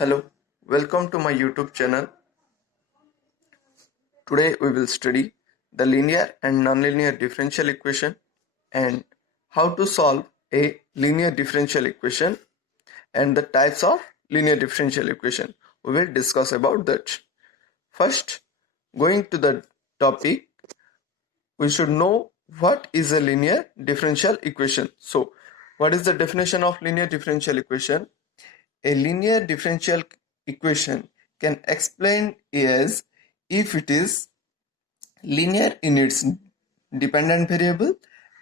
Hello, welcome to my YouTube channel. Today we will study the linear and nonlinear differential equation and how to solve a linear differential equation and the types of linear differential equation. We will discuss about that. First, going to the topic, we should know what is a linear differential equation. So, what is the definition of linear differential equation? A linear differential equation can explain as if it is linear in its dependent variable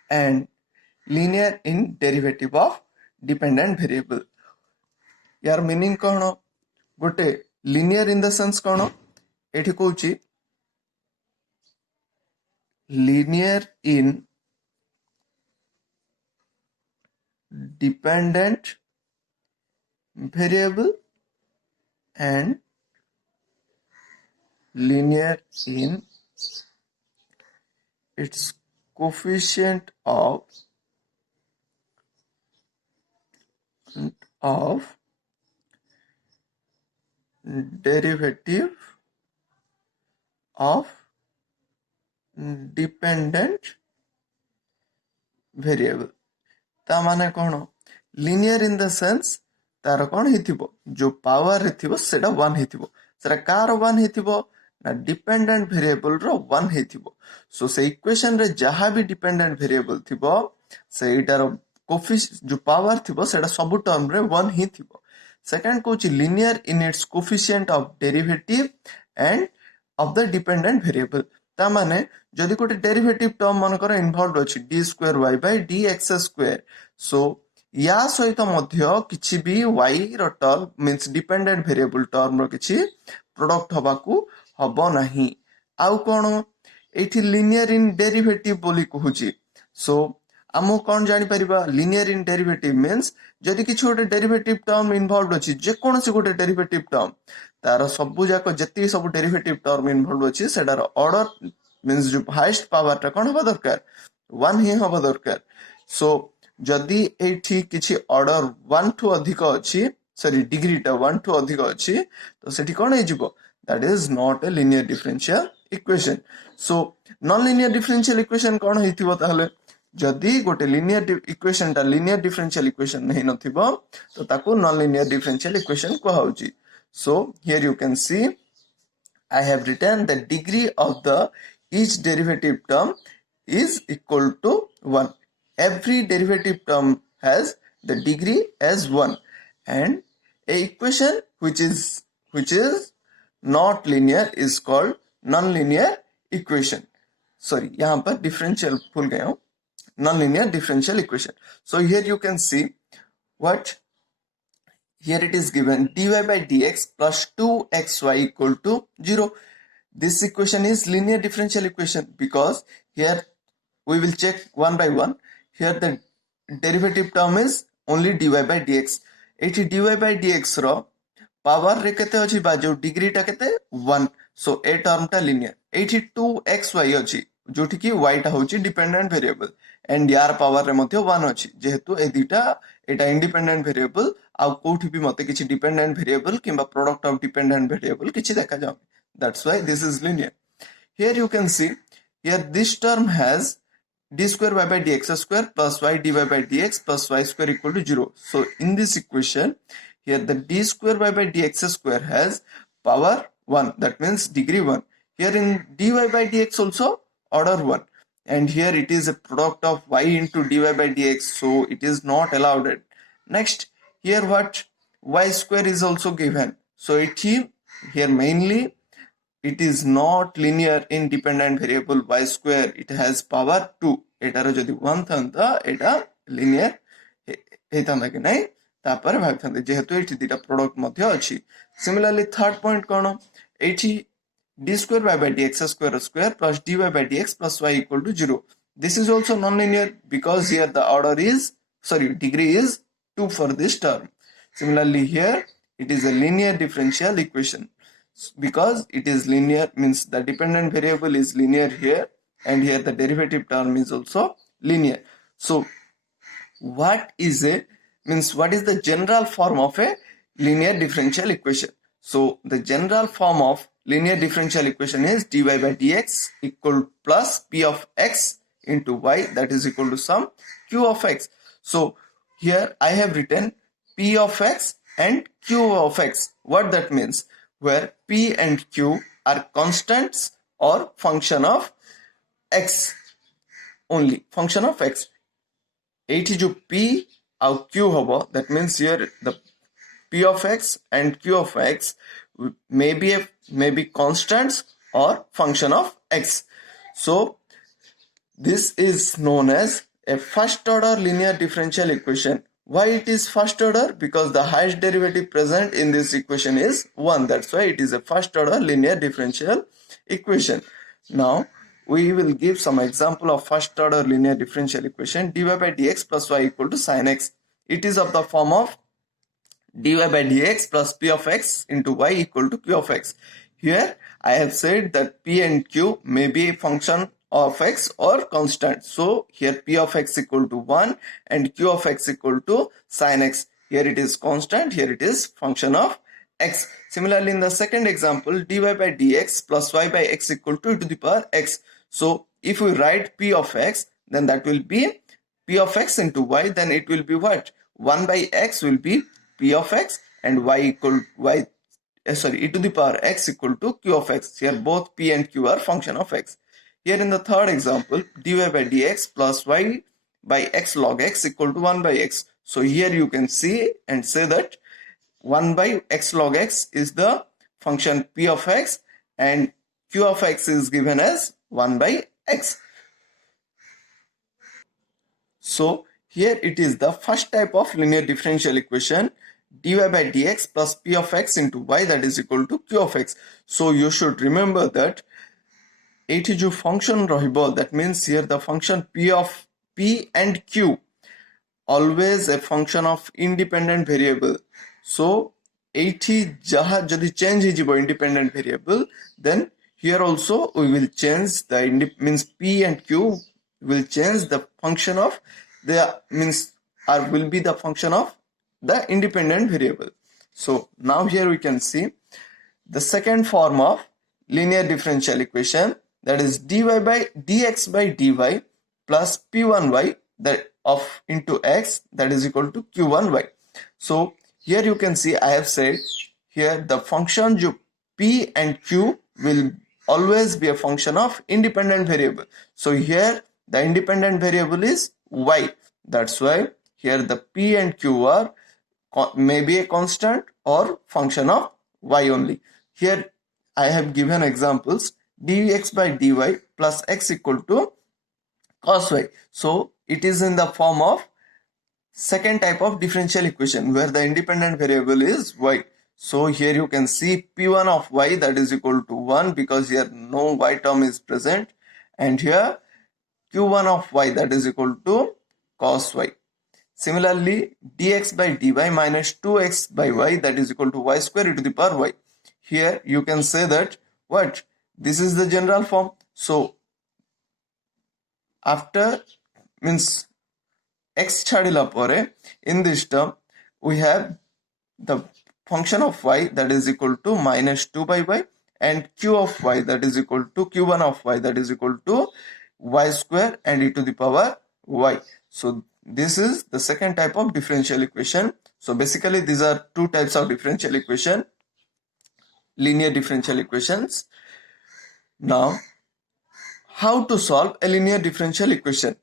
and linear in derivative of dependent variable. यार meaning कौन गोटे linear in the sense कौन एठी कहूची linear in dependent variable and linear in its coefficient of derivative of dependent variable. ता माने कौन linear in the sense तार कौन हेतिबो जो पावर हेतिबो सेटा 1 हेतिबो सेटा कार 1 हेतिबो ना डिपेंडेंट वेरिएबल रो 1 हेतिबो. सो से इक्वेशन रे जहां भी डिपेंडेंट वेरिएबल थिबो सेटार कोफिशिएंट जो पावर थिबो सेटा सब टर्म रे 1 ही थिबो. सेकंड कोची linear in its coefficient of derivative and of the dependent variable. ता माने जदि कोटे डेरिवेटिव टर्म मनकर इन्वॉल्व अछि d square y by dx square. सो या सहित मध्य किछि भी y रो term means dependent variable term रो किछि प्रोडक्ट हबाकू हबो नाही. आउ कोन एठी लिनियर इन डेरिवेटिव बोली कहूची. सो आमो कोन जानि परिबा लिनियर इन डेरिवेटिव मींस जदि किछि गोटे डेरिवेटिव टर्म इन्वॉल्व अछि जे कोनसी गोटे डेरिवेटिव टर्म तार सबु जाक जति सब डेरिवेटिव टर्म इन्वॉल्व अछि सेडार ऑर्डर मींस जो हाईएस्ट पावर टा कोन हबा दरकार 1 ही हबा दरकार. सो जदि एठी किछि ऑर्डर 1 टू अधिक अछि सॉरी डिग्री टा 1 टू अधिक अछि तो सेठी कोन हे जिवो that is not a linear differential equation. So non-linear differential equation कोन हेतिबो ताहले जदि गोटे linear equation टा linear differential equation नहीं नथिबो तो ताकू non-linear differential equation कहउची. So here you can see I have written the degree of the each derivative term is equal to 1. Every derivative term has the degree as 1 and a equation which is not linear is called non-linear equation. Sorry, यहाँ पर differential भूल गया हूँ. Non-linear differential equation. So here you can see what here it is given dy by dx plus 2xy equal to 0. This equation is linear differential equation because here we will check one by one. Here the derivative term is only dy by dx. एठी dy by dx रो power रे केते अछि बा जो degree टा केते 1. So ए टर्म टा लिनियर. एठी 2xy अछि जोठी की y टा होची डिपेंडेंट वेरिएबल एंड यार पावर रे मध्ये 1 अछि जेहेतु ए दिटा एटा इंडिपेंडेंट वेरिएबल आ कोठी भी मते किछि डिपेंडेंट वेरिएबल किबा प्रोडक्ट ऑफ डिपेंडेंट वेरिएबल किछि देखा जाउ. That's why this is linear. Here you can see here this term has d square y by dx square plus y dy by dx plus y square equal to 0. So in this equation here the d square y by dx square has power 1, that means degree 1. Here in dy by dx also order 1 and here it is a product of y into dy by dx, so it is not allowed. Next here what y square is also given, so here mainly it is not linear independent variable y square, it has power 2. एटार जदि 1 थांता एटा linear हेतांदा कि नहीं तापर भागथांदे जेहेतु एठी दिटा product मध्ये अछि. Similarly third point कोन एठी d square y by dx square square plus dy by dx plus y equal to 0. This is also non-linear because here the order is degree is 2 for this term. Similarly here it is a linear differential equation because it is linear means the dependent variable is linear here and here the derivative term is also linear. So what is the general form of a linear differential equation. So the general form of linear differential equation is dy by dx equal plus p of x into y, that is equal to some q of x. So here I have written p of x and q of x. What that means? Where p and q are constants or function of x only, function of x. এইটি जो p और q होबो, that means here the p of x and q of x may be constants or function of x. So this is known as a first order linear differential equation. Why it is first order? Because the highest derivative present in this equation is 1. That's why it is a first order linear differential equation. Now we will give some example of first order linear differential equation. Dy by dx plus y equal to sin x. It is of the form of dy by dx plus p of x into y equal to q of x. Here I have said that p and q may be a function of x or constant. So here p of x equal to 1 and q of x equal to sin x. Here it is constant, here it is function of x. Similarly, in the second example, dy by dx plus y by x equal to e to the power x. So if we write p of x, then that will be p of x into y, then it will be what? 1 by x will be p of x and y equal y e to the power x equal to q of x. Here both p and q are function of x. Here in the third example, dy by dx plus y by x log x equal to 1 by x. So here you can see and say that 1 by x log x is the function p of x and q of x is given as 1 by x. So here it is the first type of linear differential equation, dy by dx plus p of x into y, that is equal to q of x. So you should remember that এইটি जो function रहिबो, that means here the function p and q always a function of independent variable. So এইটি যাহা যদি change হইଯିବ independent variable, then here also we will change the means p and q will change the function of the means or will be the function of the independent variable. So now here we can see the second form of linear differential equation, that is dy by dx by dy plus p1y that of into x, that is equal to q1y. So here you can see I have said here the function p and q will always be a function of independent variable. So here the independent variable is y. That's why here the p and q are may be a constant or function of y only. Here I have given examples dx by dy plus x equal to cos y. So it is in the form of second type of differential equation where the independent variable is y. So here you can see p1 of y, that is equal to 1 because here no y term is present, and here q1 of y, that is equal to cos y. Similarly, dx by dy minus 2x by y, that is equal to y square e to the power y. Here you can say that what? This is the general form. So after means x chadila pore, in this term we have the function of y, that is equal to minus 2 by y, and q of y, that is equal to q1 of y, that is equal to y square and e to the power y. So this is the second type of differential equation. So basically these are two types of differential equation, linear differential equations. Now how to solve a linear differential equation?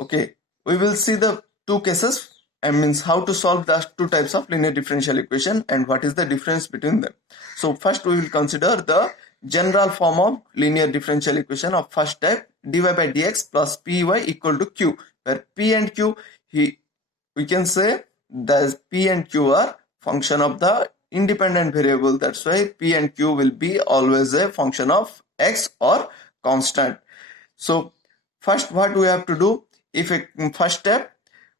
Okay, we will see the two cases, and means how to solve the two types of linear differential equation and what is the difference between them. So first we will consider the general form of linear differential equation of first type, dy by dx plus py equal to q, where p and q we can say that p and q are function of the independent variable. That's why p and q will be always a function of x or constant. So first what we have to do, if a first step,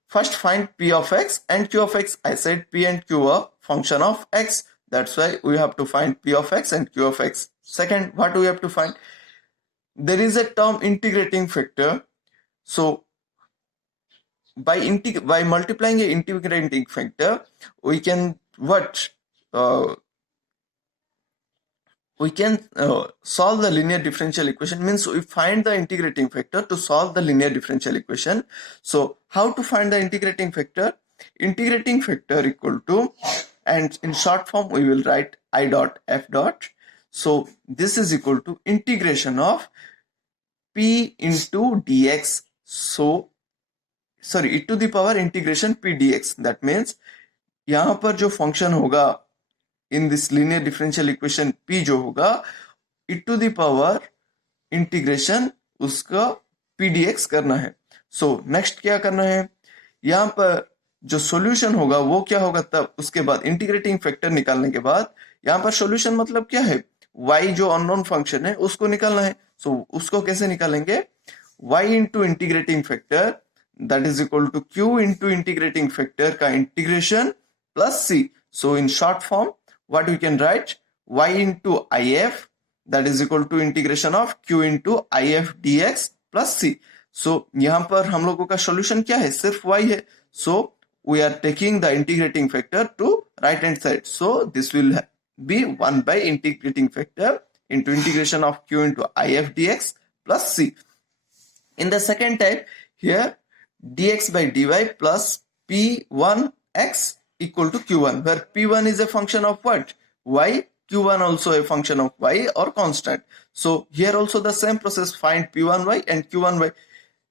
first find p of x and q of x. I said p and q are function of x, that's why we have to find p of x and q of x. Second, what we have to find, there is a term integrating factor. So by multiplying a integrating factor, we can what we can solve the linear differential equation, means we find the integrating factor to solve the linear differential equation. So how to find the integrating factor? Integrating factor equal to, and in short form we will write I dot f dot. So this is equal to integration of p into dx. So sorry, e to the power integration p dx. That means यहाँ पर जो function होगा in this linear differential equation p जो होगा e to the power integration उसका pdx करना है. So next क्या करना है, यहाँ पर जो सॉल्यूशन होगा वो क्या होगा, तब उसके बाद इंटीग्रेटिंग फैक्टर निकालने के बाद यहाँ पर सॉल्यूशन मतलब क्या है, y जो अननोन फंक्शन है उसको निकालना है. सो उसको कैसे निकालेंगे, y into integrating factor that is equal to q into integrating factor का integration plus c. So in short form what we can write, y into if that is equal to integration of q into if dx plus c. So यहाँ पर हम लोगों का solution क्या है, सिर्फ y है. So we are taking the integrating factor to right hand side. So this will be 1 by integrating factor into integration of q into if dx plus c. In the second type, here dx by dy plus p1x equal to q1, where p1 is a function of what, y, q1 also a function of y or constant. So here also the same process, find p1y and q1y.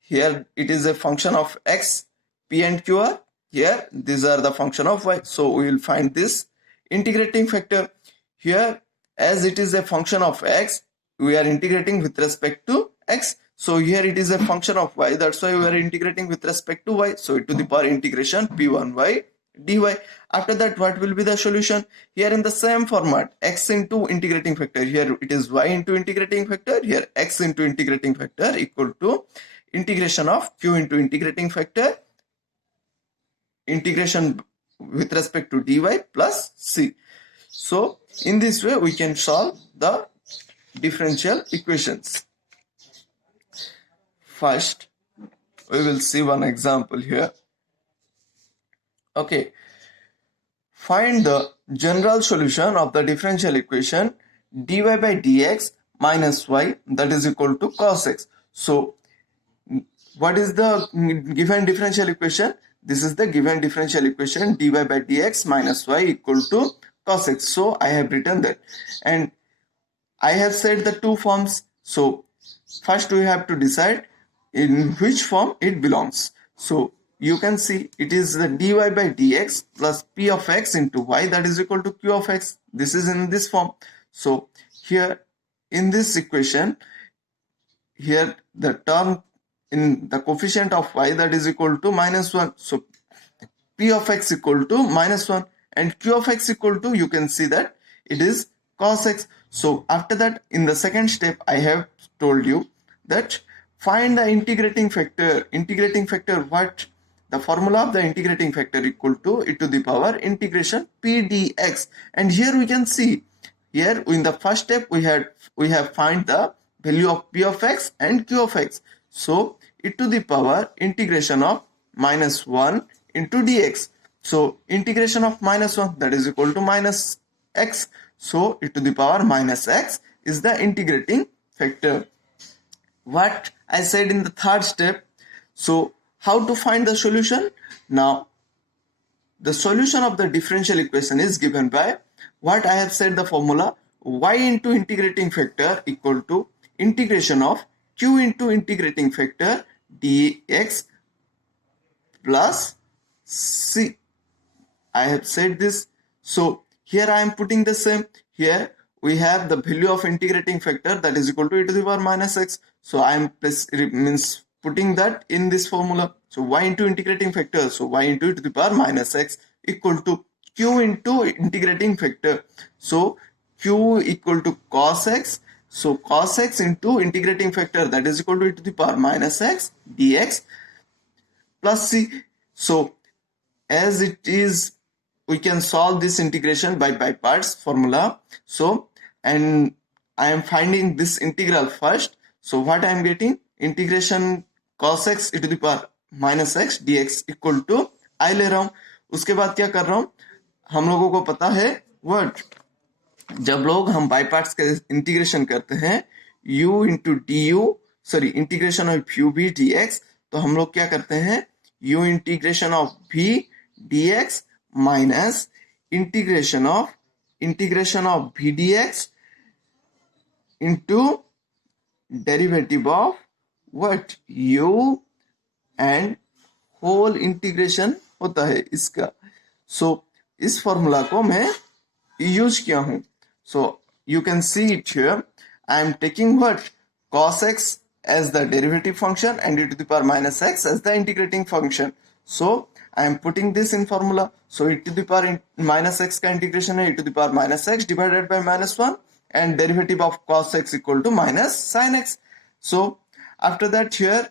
Here it is a function of x, p and q are here, these are the function of y. So we will find this integrating factor. Here as it is a function of x, we are integrating with respect to x. So here it is a function of y, that's why we are integrating with respect to y. So to the power integration p1y dy. After that, what will be the solution? Here in the same format, x into integrating factor, here it is y into integrating factor, here x into integrating factor equal to integration of q into integrating factor, integration with respect to dy plus c. So in this way we can solve the differential equations. First we will see one example here. Okay, find the general solution of the differential equation dy by dx minus y that is equal to cos x. So what is the given differential equation? This is the given differential equation dy by dx minus y equal to cos x. So I have written that, and I have said the two forms. So first we have to decide in which form it belongs. So you can see it is the dy by dx plus p of x into y that is equal to q of x. This is in this form. So here in this equation, here the term in the coefficient of y that is equal to minus 1. So p of x equal to minus 1 and q of x equal to, you can see that it is cos x. So after that, in the second step, I have told you that find the integrating factor. Integrating factor what? The formula of the integrating factor equal to e to the power integration p dx. And here we can see, here in the first step we have find the value of p of x and q of x. So e to the power integration of minus 1 into dx. So integration of minus 1 that is equal to minus x. So e to the power minus x is the integrating factor. What I said in the third step. So how to find the solution? Now the solution of the differential equation is given by what I have said, the formula y into integrating factor equal to integration of q into integrating factor dx plus c. I have said this. So here I am putting the same. Here we have the value of integrating factor that is equal to e to the power minus x. So I am putting that in this formula. So y into integrating factor, so y into e to the power minus x equal to q into integrating factor. So q equal to cos x. So cos x into integrating factor that is equal to e to the power minus x dx plus c. So as it is, we can solve this integration by parts formula. So, and I am finding this integral first. So what I am getting, integration cos x e to the power minus x dx equal to I ले रहा हूं. उसके बाद क्या कर रहा हूं, हम लोगों को पता है व्हाट, जब लोग हम बाई पार्ट्स का इंटीग्रेशन करते हैं u into D U, sorry integration of U भी डी एक्स, तो हम लोग क्या करते हैं u integration of v dx minus integration of v dx into derivative of what u and whole integration होता है इसका। सो इस फॉर्मूला को मैं यूज किया हूं। So you can see it here, I am taking what cos x as the derivative function and e to the power minus x as the integrating function. So I am putting this in formula. So e to the power minus x का integration है e to the power minus x divided by minus 1 and derivative of cos x equal to minus sin x. So after that here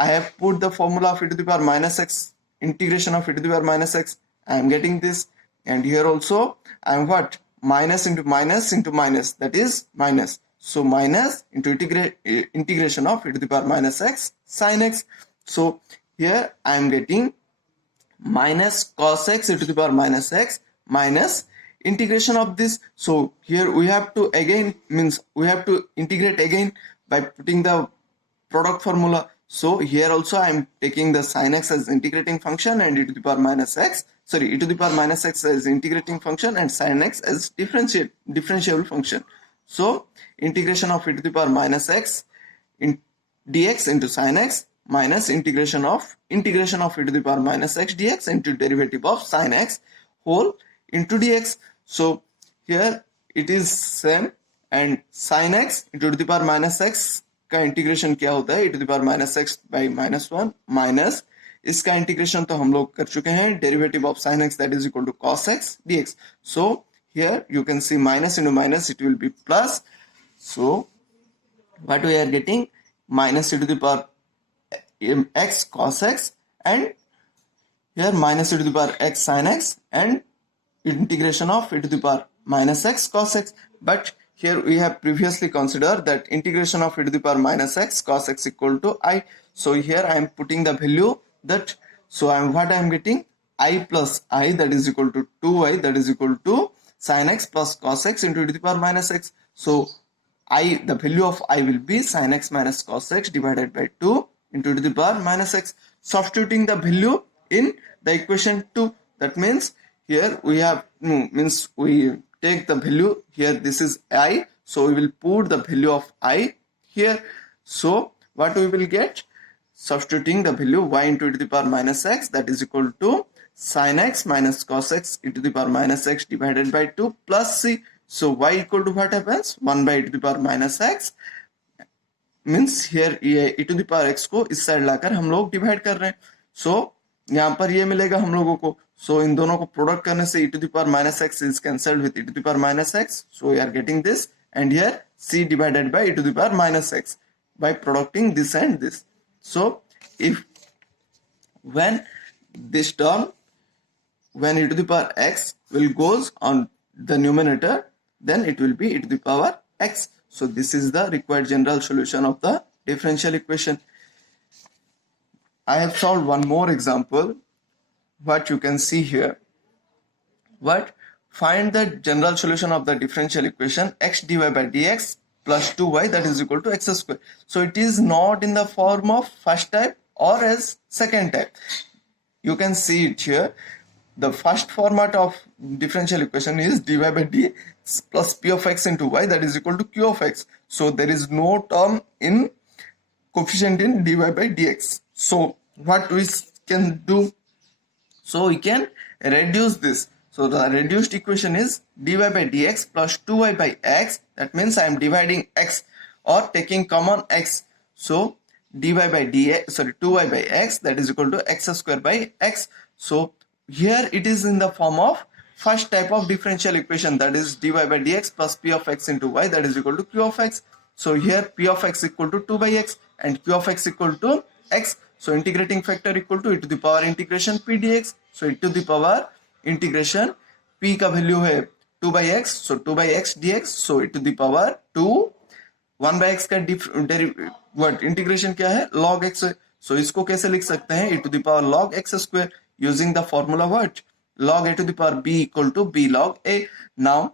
I have put the formula of e to the power minus x, integration of e to the power minus x. I am getting this, and here also I am what minus into minus, that is minus. So minus into integration of e to the power minus x sin x. So here I am getting minus cos x e to the power minus x minus integration of this. So here we have to again, means we have to integrate again by putting the product formula. So here also I am taking the sin x as integrating function and e to the power minus x, sorry, e to the power minus x as integrating function and sin x as differentiable function. So integration of e to the power minus x in dx into sin x minus integration of e to the power minus x dx into derivative of sin x whole into dx. So here it is same, and sin x into e to the power minus x का integration क्या होता है e to the power minus x by minus 1 minus इसका integration तो हम लोग कर चुके हैं derivative of sin x that is equal to cos x dx. So here you can see minus into minus, it will be plus. So what we are getting, minus e to the power x cos x, and here minus e to the power x sin x and integration of e to the power minus x cos x. But here we have previously considered that integration of e to the power minus x cos x equal to I. So here I am putting the value that, so I am getting I plus I, that is equal to 2i, that is equal to sin x plus cos x into e to the power minus x. So I, the value of I will be sin x minus cos x divided by 2 into e to the power minus x. Substituting the value in the equation 2, that means here we have we take the value here, this is I, so we will put the value of I here. So what we will get, substituting the value y into e to the power minus x, that is equal to sin x minus cos x e to the power minus x divided by 2 plus c. So y equal to what happens, 1 by e to the power minus x, means here e to the power x को इस side लाकर हम लोग divide कर रहे हैं. So यहाँ पर ये मिलेगा हम लोगों को. So इन दोनों को प्रोडक्ट करने से e to the power minus x is cancelled with e to the power minus x. So we are getting this, and here c divided by e to the power minus x by producting this and this. So if when this term, when e to the power x will goes on the numerator, then it will be e to the power x. So this is the required general solution of the differential equation. I have solved one more example. What you can see here, what, find the general solution of the differential equation x dy by dx plus 2y, that is equal to x square. So it is not in the form of first type or as second type. You can see it here. The first format of differential equation is dy by dx plus p of x into y, that is equal to q of x. So there is no term in coefficient in dy by dx. So what we can do, so we can reduce this. So the reduced equation is dy by dx plus 2y by x. That means I am dividing x or taking common x. So dy by dx, sorry, 2y by x, that is equal to x square by x. So here it is in the form of first type of differential equation, that is dy by dx plus p of x into y, that is equal to q of x. So here p of x equal to 2 by x and q of x equal to x. So integrating factor equal to e to the power integration p dx. So e to the power integration p का value है 2 by x, so 2 by x dx. So e to the power 2 1 by x का what integration क्या है, log x. So इसको कैसे लिख सकते हैं, e to the power log x square, using the formula what, log a to the power b equal to b log a. Now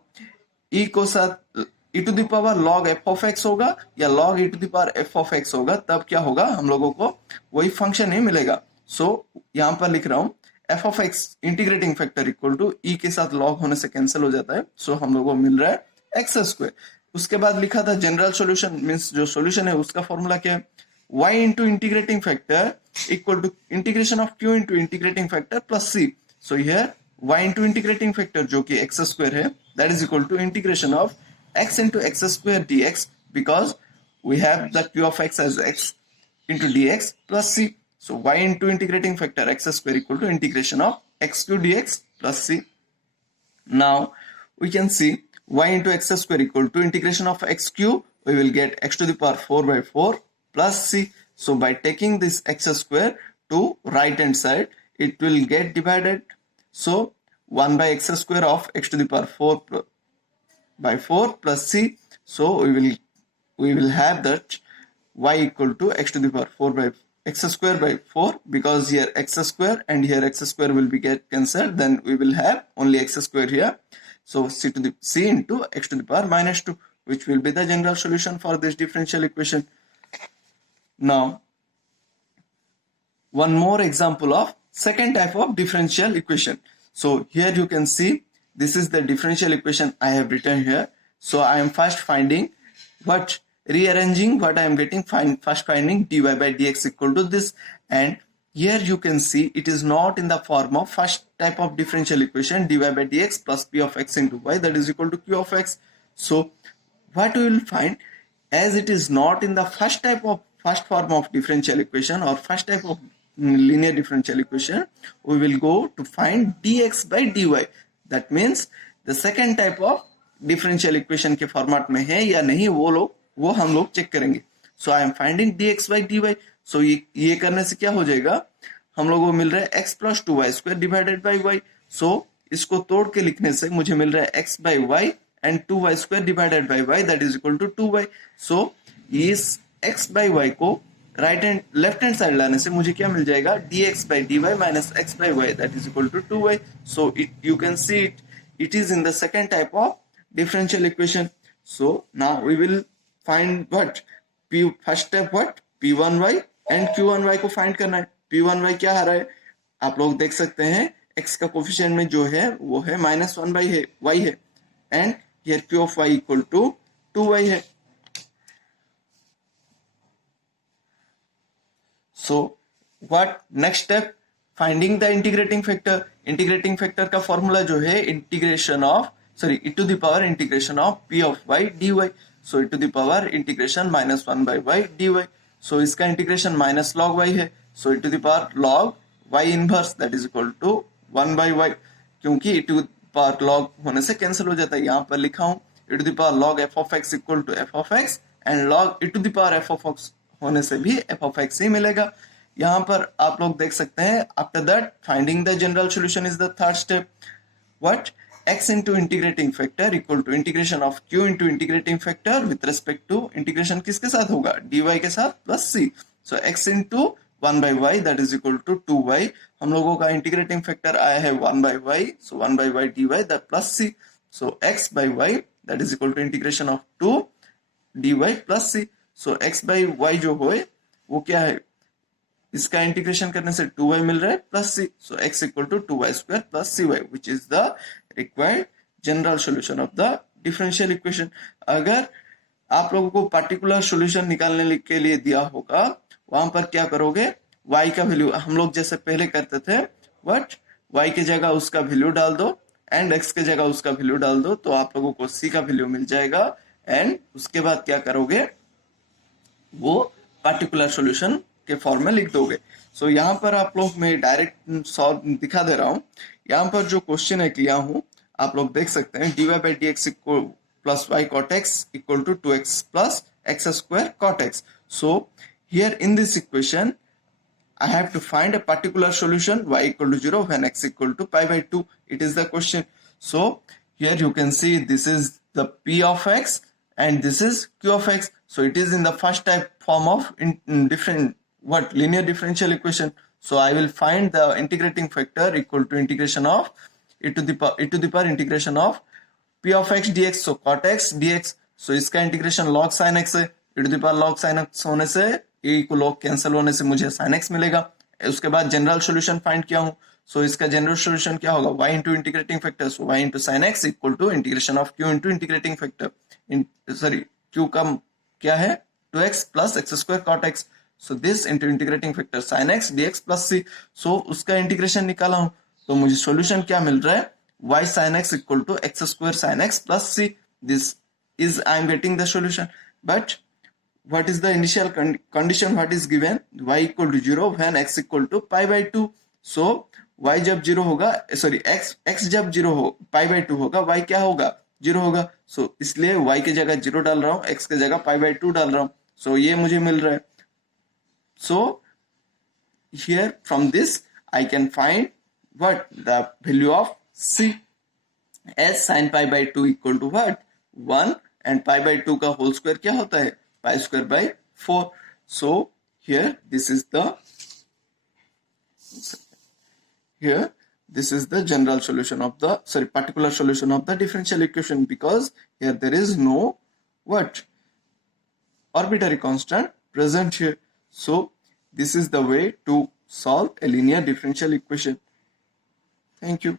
e को साथ e to the power log f of x होगा या log e to the power f of x होगा, तब क्या होगा, हम लोगों को वही फंक्शन ही मिलेगा. सो यहां पर लिख रहा हूं f of x integrating factor equal to e के साथ log होने से कैंसिल हो जाता है. सो हम लोगों को मिल रहा है x स्क्वायर. उसके बाद लिखा था जनरल सॉल्यूशन, मींस जो सॉल्यूशन है उसका फॉर्मूला क्या है, y into integrating factor equal to integration of q into integrating factor plus c. So here y into integrating factor जो कि x square है, that is equal to integration of x into x square dx, because we have the q of x as x into dx plus c. So y into integrating factor x square equal to integration of x cube dx plus c. Now we can see y into x square equal to integration of x cube, we will get x to the power 4 by 4 plus c. So by taking this x square to right hand side, it will get divided. So 1 by x square of x to the power 4 by 4 plus c. So we will have that y equal to x to the power 4 by x square by 4, because here x square and here x square will be get cancelled, then we will have only x square here. So c into x to the power minus 2, which will be the general solution for this differential equation. Now, one more example of second type of differential equation. So here you can see this is the differential equation I have written here. So I am first finding what, rearranging what I am getting, first finding dy by dx equal to this, and here you can see it is not in the form of first type of differential equation dy by dx plus p of x into y, that is equal to q of x. So what we will find, as it is not in the first form of differential equation or first type of linear differential equation, we will go to find dx by dy. That means the second type of differential equation के format में है या नहीं, वो हम लोग check करेंगे. So I am finding dx by dy. So ये करने से क्या हो जाएगा, हम लोगों को मिल रहा है x plus 2y square divided by y. सो इसको तोड़ के लिखने से मुझे मिल रहा है x by y and 2y square divided by y, that is equal to 2y. सो इस x by y को लेफ्ट हैंड साइड लाने से मुझे क्या मिल जाएगा, dx by dy minus x by y, that is equal to 2y. So you can see it is in the second type of differential equation. So now we will find what, first step what, p1y and q1y को find करना है. p1y क्या आ रहा है, आप लोग देख सकते हैं x का कोफिशिएंट में जो है वो है -1 by y है, and here q of y equal to 2y है. So what next step, finding the integrating factor. integrating factor का फॉर्मूला जो है integration of e to the power integration of p of y dy. So e to the power integration -1 by y dy. So इसका integration minus log y है. So e to the power log y inverse, that is equal to 1 by y, क्योंकि e to the power log होने से cancel हो जाता है. यहाँ पर लिखा हूँ e to the power log f of x equal to f of x, and log e to the power f of x होने से भी f of x ही मिलेगा. यहाँ पर आप लोग देख सकते हैं, after that finding the general solution is the third step. What, x into integrating factor equal to integration of q into integrating factor with respect to integration किसके साथ होगा, dy के साथ plus c. So x into 1 by y, that is equal to 2y. हम लोगों का integrating factor आया है 1 by y, so 1 by y dy that plus c. So x by y, that is equal to integration of 2 dy plus c. So x by y जो होए वो क्या है, इसका इंटीग्रेशन करने से 2y मिल रहा है plus c. So x equal to 2y square plus cy, which is the required general solution of the differential equation. अगर आप लोगों को पर्टिकुलर सॉल्यूशन निकालने के लिए दिया होगा, वहां पर क्या करोगे, y का वैल्यू हम लोग जैसे पहले करते थे, बट y की जगह उसका वैल्यू डाल दो एंड x की जगह उसका वैल्यू डाल दो, तो आप लोगों को c का वैल्यू मिल जाएगा. एंड उसके बाद क्या करोगे, वो पर्टिकुलर सॉल्यूशन के फॉर्म में लिख दोगे. सो यहाँ पर आप लोग मैं डायरेक्ट सॉल्व दिखा दे रहा हूँ. यहाँ पर जो क्वेश्चन है किया हूँ, आप लोग देख सकते हैं dy by dx equal plus y cot x equal to 2x plus x square cot x. So here in this equation I have to find a particular solution y equal to 0 when x equal to pi by 2. It is the question. So here you can see this is the p of x and this is q of x. So it is in the first type form of linear differential equation. So I will find the integrating factor equal to integration of e to the power integration of p of x dx, so cot x dx, so इसका integration log sin x है, e to the power log sin x होने से a को log cancel होने से मुझे sin x मिलेगा। उसके बाद जनरल सॉल्यूशन फाइंड किया हूं, सो इसका जनरल सॉल्यूशन क्या होगा, y into integrating factor, so y into sine X equal to integration of q into integrating factor, sorry q का क्या है 2x plus X square cot X, so this into integrating factor sine X dx plus c, सो उसका integration निकाला हूं तो मुझे solution क्या मिल रहा है, y sin x equal to X square sine X plus c, this is I am getting the solution. But what is the initial condition, what is given, y equal to 0 when x equal to pi by 2, so y जब 0 होगा, sorry x जब 0 हो pi by 2 होगा, y क्या होगा 0 होगा, so इसलिए y के जगह 0 डाल रहा हूँ, x के जगह pi by 2 डाल रहा हूँ, so ये मुझे मिल रहा है। So here from this I can find what the value of c as sin pi by 2 equal to what 1, and pi by 2 का होल स्क्वायर क्या होता है pi square by 4, so here this is the general solution of the particular solution of the differential equation, because here there is no what arbitrary constant present here, so this is the way to solve a linear differential equation. Thank you.